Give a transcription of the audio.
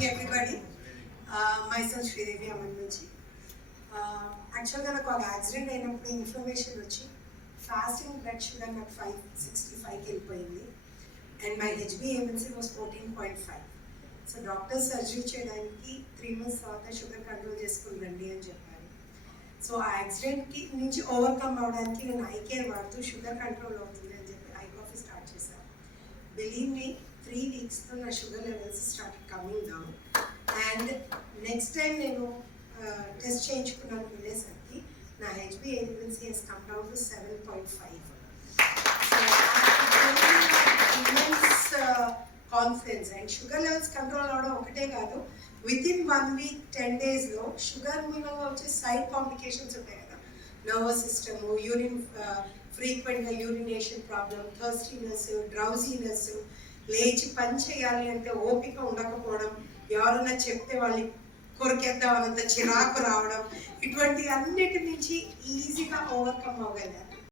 Morning everybody. Myself Sridevi Aman నుంచి. యాక్చువల్గా నాకు ఒక యాక్సిడెంట్ అయినప్పుడు ఇన్ఫర్మేషన్ వచ్చి ఫాస్టింగ్ బ్లడ్ షుగర్ నాకు 565కి వెళ్ళిపోయింది and my HbA1c was 14.5. So doctor surgery చేయడానికి 3 months తర్వాత షుగర్ కంట్రోల్ చేసుకుని రండి అని చెప్పారు. సో ఆ యాక్సిడెంట్కి నుంచి ఓవర్కమ్ అవడానికి నేను ఐ కేర్ వాడుతూ షుగర్ కంట్రోల్ అవుతుంది అని చెప్పి ఐ కాఫీ స్టార్ట్ చేశాను. బిలీవ్ మీ 3 weeksలో నా sugar levels start coming down and next time నేను టెస్ట్ చేయించుకున్నాను వెళ్ళేసరికి నా HbA1c has come down to 7.5. Confidence and sugar levels control అవడం ఒకటే కాదు, వితిన్ 1 week 10 daysలో షుగర్ మూలంగా వచ్చే సైడ్ కాంప్లికేషన్స్ ఉంటాయి కదా, నర్వస్ సిస్టమ్, యూరిన్ ఫ్రీక్వెంట్గా యూరినేషన్ ప్రాబ్లం, థర్స్టీనెస్, డ్రౌజీనెస్, లేచి పని చేయాలి అంటే ఓపిక ఉండకపోవడం, ఎవరైనా చెప్తే వాళ్ళు కొరికేద్దాం అన్నంత చిరాకు రావడం, ఇటువంటి అన్నిటి నుంచి ఈజీగా ఓవర్కమ్ అవ్వగలిగాను.